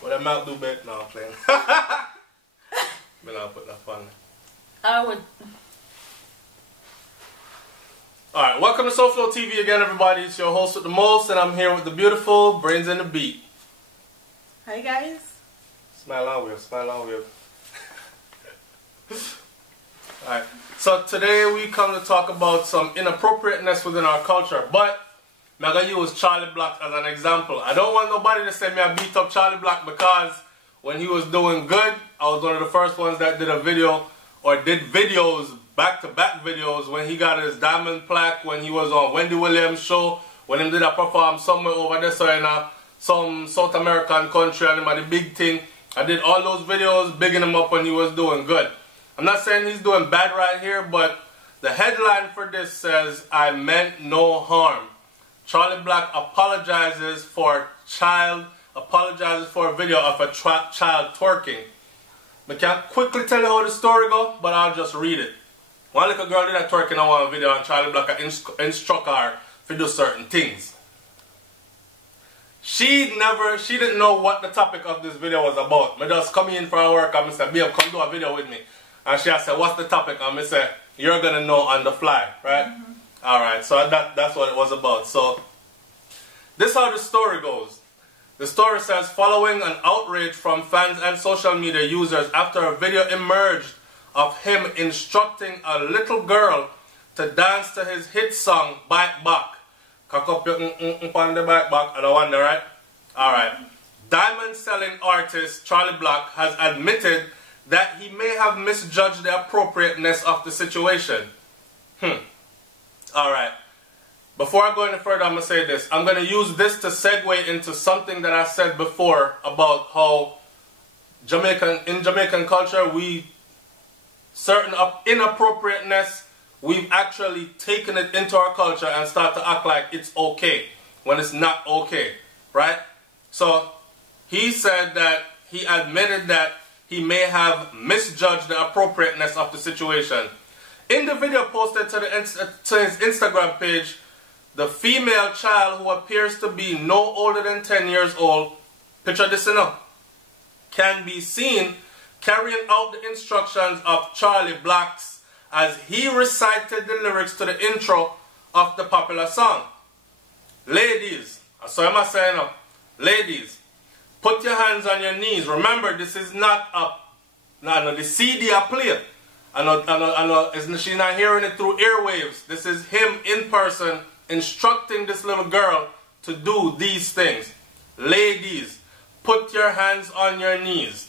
What I might do better now playing. But I'll put that fun. I would. Alright, welcome to SouFLoTV again, everybody. It's your host with the most, and I'm here with the beautiful Brains and the Beat. Hi, guys. Smile on wave, smile on wave. Alright, so today we come to talk about some inappropriateness within our culture, but I'm going to use Charly Black as an example. I don't want nobody to say me I beat up Charly Black, because when he was doing good, I was one of the first ones that did a video, or did videos, back-to-back videos, when he got his diamond plaque, when he was on Wendy Williams' show, when he did a perform somewhere over there, so in some South American country, and him had the big thing. I did all those videos, bigging him up when he was doing good. I'm not saying he's doing bad right here, but the headline for this says, "I meant no harm. Charly Black apologizes for a video of a child twerking." I can't quickly tell you how the story go, but I'll just read it. One little girl did a twerking on one video, and Charly Black instruct her to do certain things. She didn't know what the topic of this video was about. I just come in for her work and I said, "Babe, come do a video with me." And she said, "What's the topic?" And I said, "You're gonna know on the fly, right?" Alright, so that's what it was about. So this is how the story goes. The story says, following an outrage from fans and social media users after a video emerged of him instructing a little girl to dance to his hit song, Bike Back. Cock up your on the bike back, I don't wonder, right? Alright. Diamond selling artist Charly Black has admitted that he may have misjudged the appropriateness of the situation. Alright. Before I go any further, I'm going to say this. I'm going to use this to segue into something that I said before about how in Jamaican culture, certain inappropriateness, we've actually taken it into our culture and start to act like it's okay when it's not okay, right? So he said that he admitted that he may have misjudged the appropriateness of the situation. In the video posted to his Instagram page, the female child, who appears to be no older than 10 years old, picture this enough, can be seen carrying out the instructions of Charly Black's as he recited the lyrics to the intro of the popular song. Ladies, so am I saying up? Ladies, put your hands on your knees. Remember, this is not the CD I play. I know, she's not hearing it through airwaves. This is him in person instructing this little girl to do these things. Ladies, put your hands on your knees.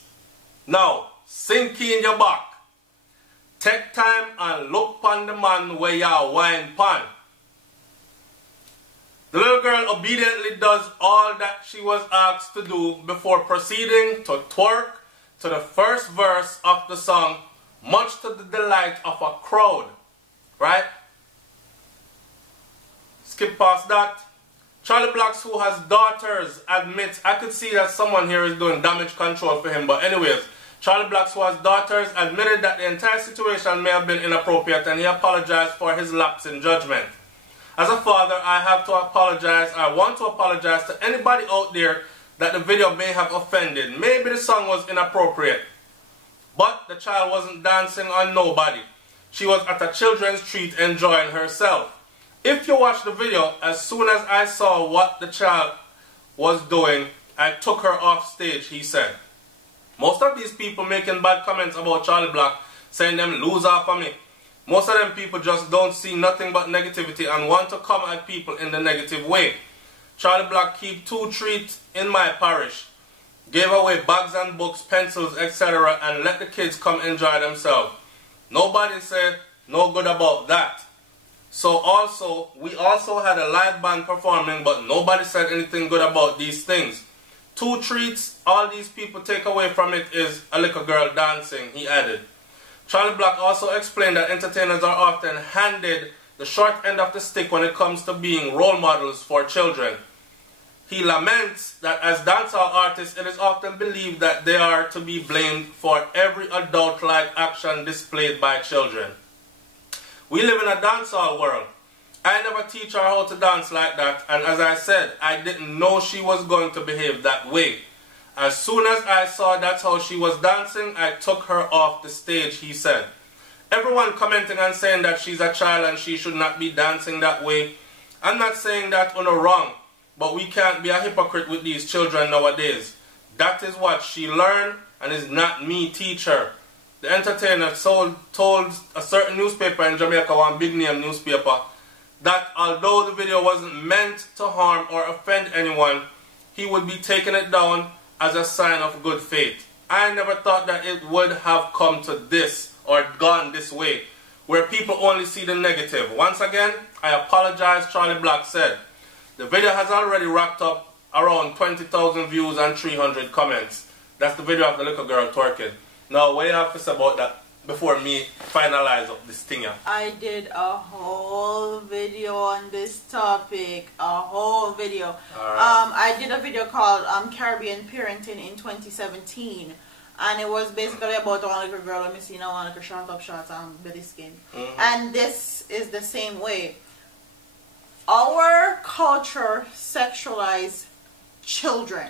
Now, sink in your back. Take time and look pon the man where you wine pan. The little girl obediently does all that she was asked to do before proceeding to twerk to the first verse of the song, much to the delight of a crowd. Right? Skip past that. Charly Black, who has daughters, admits, I could see that someone here is doing damage control for him, but anyways, Charly Black, who has daughters, admitted that the entire situation may have been inappropriate, and he apologized for his lapse in judgment. As a father, I have to apologize. I want to apologize to anybody out there that the video may have offended. Maybe the song was inappropriate, but the child wasn't dancing on nobody. She was at a children's treat enjoying herself. If you watch the video, as soon as I saw what the child was doing, I took her off stage, he said. Most of these people making bad comments about Charly Black, saying them lose off of me, most of them people just don't see nothing but negativity and want to come at people in the negative way. Charly Black keep 2 treats in my parish, gave away bags and books, pencils, etc. and let the kids come enjoy themselves. Nobody said no good about that. So we also had a live band performing, but nobody said anything good about these things. 2 treats, all these people take away from it is a little girl dancing, he added. Charly Black also explained that entertainers are often handed the short end of the stick when it comes to being role models for children. He laments that as dancehall artists, it is often believed that they are to be blamed for every adult-like action displayed by children. We live in a dancehall world. I never teach her how to dance like that, and as I said, I didn't know she was going to behave that way. As soon as I saw that's how she was dancing, I took her off the stage, he said. Everyone commenting and saying that she's a child and she should not be dancing that way. I'm not saying that on a wrong, but we can't be a hypocrite with these children nowadays. That is what she learned and is not me teach her. The entertainer told a certain newspaper in Jamaica, one big name newspaper, that although the video wasn't meant to harm or offend anyone, he would be taking it down as a sign of good faith. I never thought that it would have come to this or gone this way, where people only see the negative. Once again, I apologize, Charly Black said. The video has already racked up around 20,000 views and 300 comments. That's the video of the little girl twerking. Now, what do you have to say about that before me finalize up this thing here? I did a whole video on this topic. A whole video. Alright. I did a video called Caribbean Parenting in 2017. And it was basically about one little girl. Let me see now, one little short up shots and belly skin. And this is the same way. Our culture sexualizes children.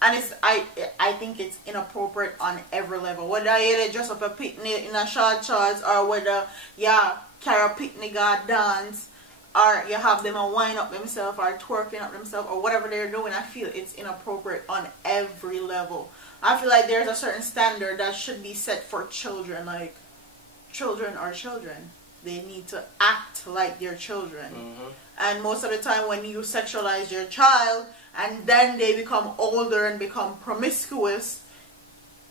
And it's I think it's inappropriate on every level. Whether you dress up a picnic in a short shorts, or whether you carry a picnic or dance, or you have them wind up themselves or twerking up themselves, or whatever they're doing, I feel it's inappropriate on every level. I feel like there's a certain standard that should be set for children. Like, children are children. They need to act like they're children. And most of the time when you sexualize your child, and then they become older and become promiscuous,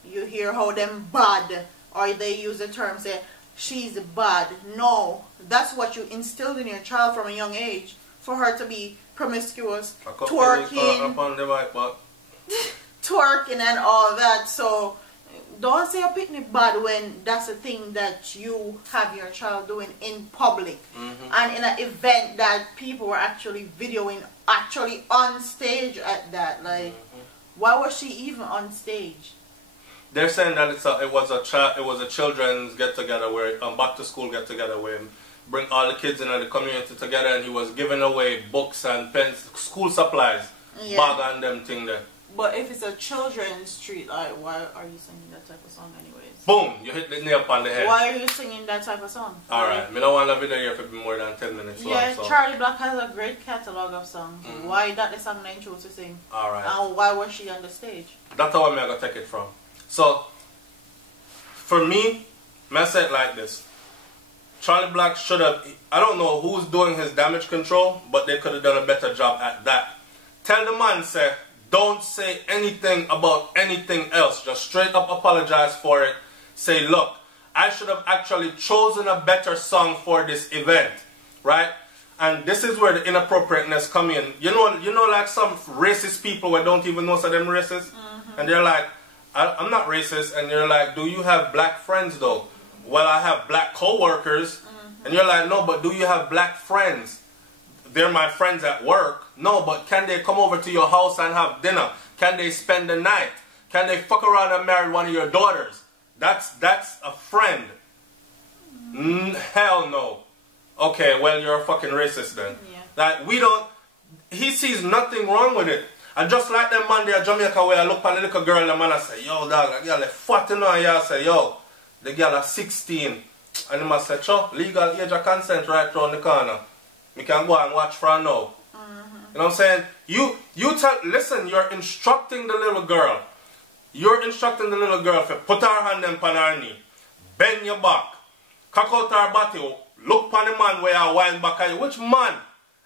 you hear how them bad, or they use the term, say, she's bad. No, that's what you instilled in your child from a young age, for her to be promiscuous, twerking, twerking and all that. So don't say a picnic bad when that's a thing that you have your child doing in public, and in an event that people were actually videoing, actually on stage at that. Like, why was she even on stage? They're saying that it was a children's get together, where back to school get together, where bring all the kids in the community together, and he was giving away books and pens, school supplies, bag and them thing there. But if it's a children's street, like, why are you singing that type of song anyways? Boom! You hit the nail upon the head. Why are you singing that type of song? Alright, I don't want a video here for more than 10 minutes long. Yeah, so. Charly Black has a great catalogue of songs. Why that the song they chose to sing? Alright. And why was she on the stage? That's how I'm going to take it from. So, for me, I say it like this. Charly Black should have, I don't know who's doing his damage control, but they could have done a better job at that. Tell the man, say, don't say anything about anything else. Just straight up apologize for it. Say, look, I should have actually chosen a better song for this event, right? And this is where the inappropriateness come in. You know, like some racist people who don't even know so them racist, and they're like, I'm not racist, and you're like, do you have black friends though? Well, I have black co-workers, and you're like, no, but do you have black friends? They're my friends at work. No, but can they come over to your house and have dinner? Can they spend the night? Can they fuck around and marry one of your daughters? That's a friend. Hell no. Okay, well, you're a fucking racist then. Like, he sees nothing wrong with it. And just like them man there in Jamaica where I look at the little girl and the man I say, yo dog, that girl is 40 now, and I say, yo, the girl is 16. And the man say, cho, legal age of consent right around the corner. We can go and watch for her now. You know what I'm saying? Listen, you're instructing the little girl. You're instructing the little girl to put her hand on her knee, bend your back, cock out her body, look upon the man where you wind back at you. Which man?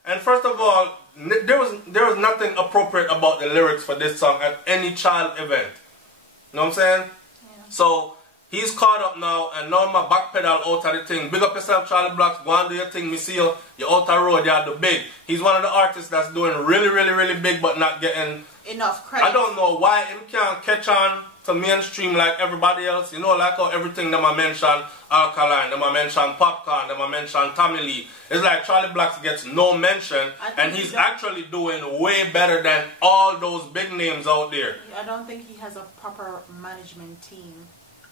And first of all, there was nothing appropriate about the lyrics for this song at any child event. You know what I'm saying? Yeah. So he's caught up now, and now my backpedal out of the thing. Big up yourself, Charly Black. Go and do your thing. Me see you. You're out the road. You're the big. He's one of the artists that's doing really, really, really big, but not getting enough credit. I don't know why him can't catch on to mainstream like everybody else. You know, like how everything them I mention Alkaline, them I mention Popcorn, them I mention Tommy Lee. It's like Charly Black gets no mention, and he's actually doing way better than all those big names out there. I don't think he has a proper management team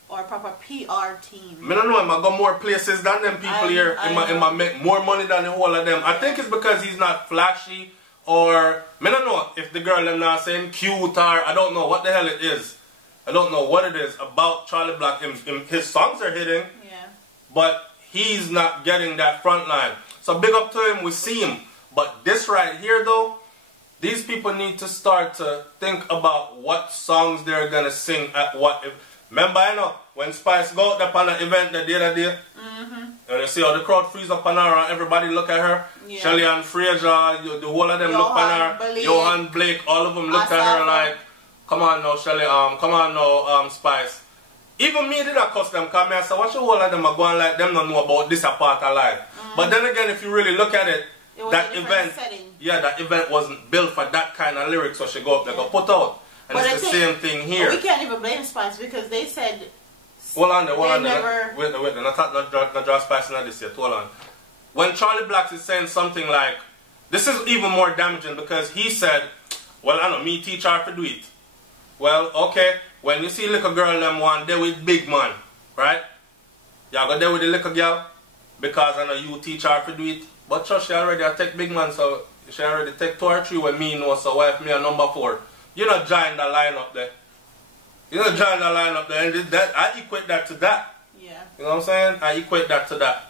or a proper PR team. I don't know, I got more places than them people here. He might make more money than the whole of them. I think it's because he's not flashy or I don't know if the girl them not saying cute or I don't know what the hell it is. I don't know what it is about Charly Black. His songs are hitting, but he's not getting that front line. So big up to him, we see him. But this right here though, these people need to start to think about what songs they're gonna sing at what. Remember, I know when Spice go out there on an event the other day, and you see how the crowd freeze up on her and everybody look at her. Shelly and Frazier, the whole of them look at her. Johan Blake, all of them looked at her like, come on now, Shelly, come on now, Spice. Even me did not cuss them, because I said, what you all of them are going like them don't know about this part of life. But then again, if you really look at it, that event, that event wasn't built for that kind of lyrics, so she go up there, go put out. And but it's the same thing here. We can't even blame Spice because they said. Hold on there. Wait, not draw Spice in this yet. Hold on. When Charly Black is saying something like, this is even more damaging because he said, well, I know, me teach her to do it. Well, okay, when you see little girl them one there with big man, right? Y'all go there with the little girl because I know you teach her to do it. But she already take big man, so she already take 2 or 3 with me, know, so wife me a number 4. You not join the lineup there. You not join the lineup there. And that, I equate that to that. Yeah. You know what I'm saying? I equate that to that.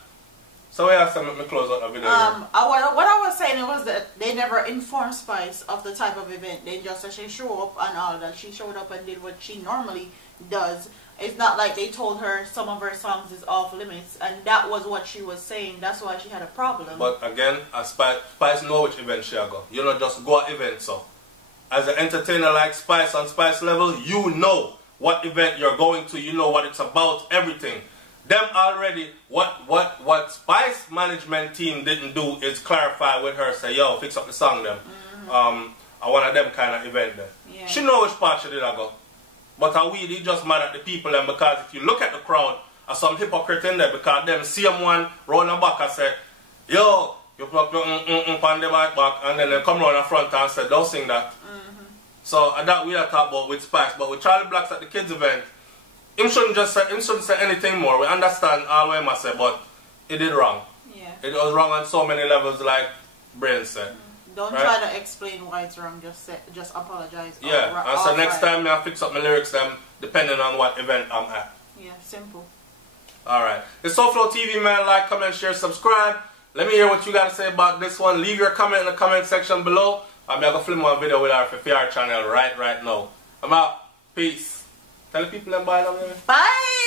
So we have to make me close out the video. What I was saying was that they never informed Spice of the type of event. They just said she show up and all that. She showed up and did what she normally does. It's not like they told her some of her songs is off limits, and that was what she was saying. That's why she had a problem. But again, Spice know which event she go. You don't just go to event, so. As an entertainer like Spice on Spice level, you know what event you're going to. You know what it's about, everything. Them already, what Spice management team didn't do is clarify with her, say, yo, fix up the song them. I want them kind of event then. Yeah. She know which part she did I go. But we just mad at the people and because if you look at the crowd, there's some hypocrite in there because them see them one round the back and say, yo, you put your on the back and then they come round the front and say, don't sing that. So that we are talking about with Spice, but with Charly Black at the kids event, him shouldn't say anything more. We understand all what he say, but it did wrong. Yeah. It was wrong on so many levels, like Brains said. Don't try to explain why it's wrong. Just apologize. Yeah. And so next time I fix up my lyrics, them depending on what event I'm at. Yeah. Simple. All right. It's SouFLoTV, man. Like, comment, share, subscribe. Let me hear what you got to say about this one. Leave your comment in the comment section below. I'm going to film one video with our FFR channel right now. I'm out. Peace. Tell the people them bye now. Bye.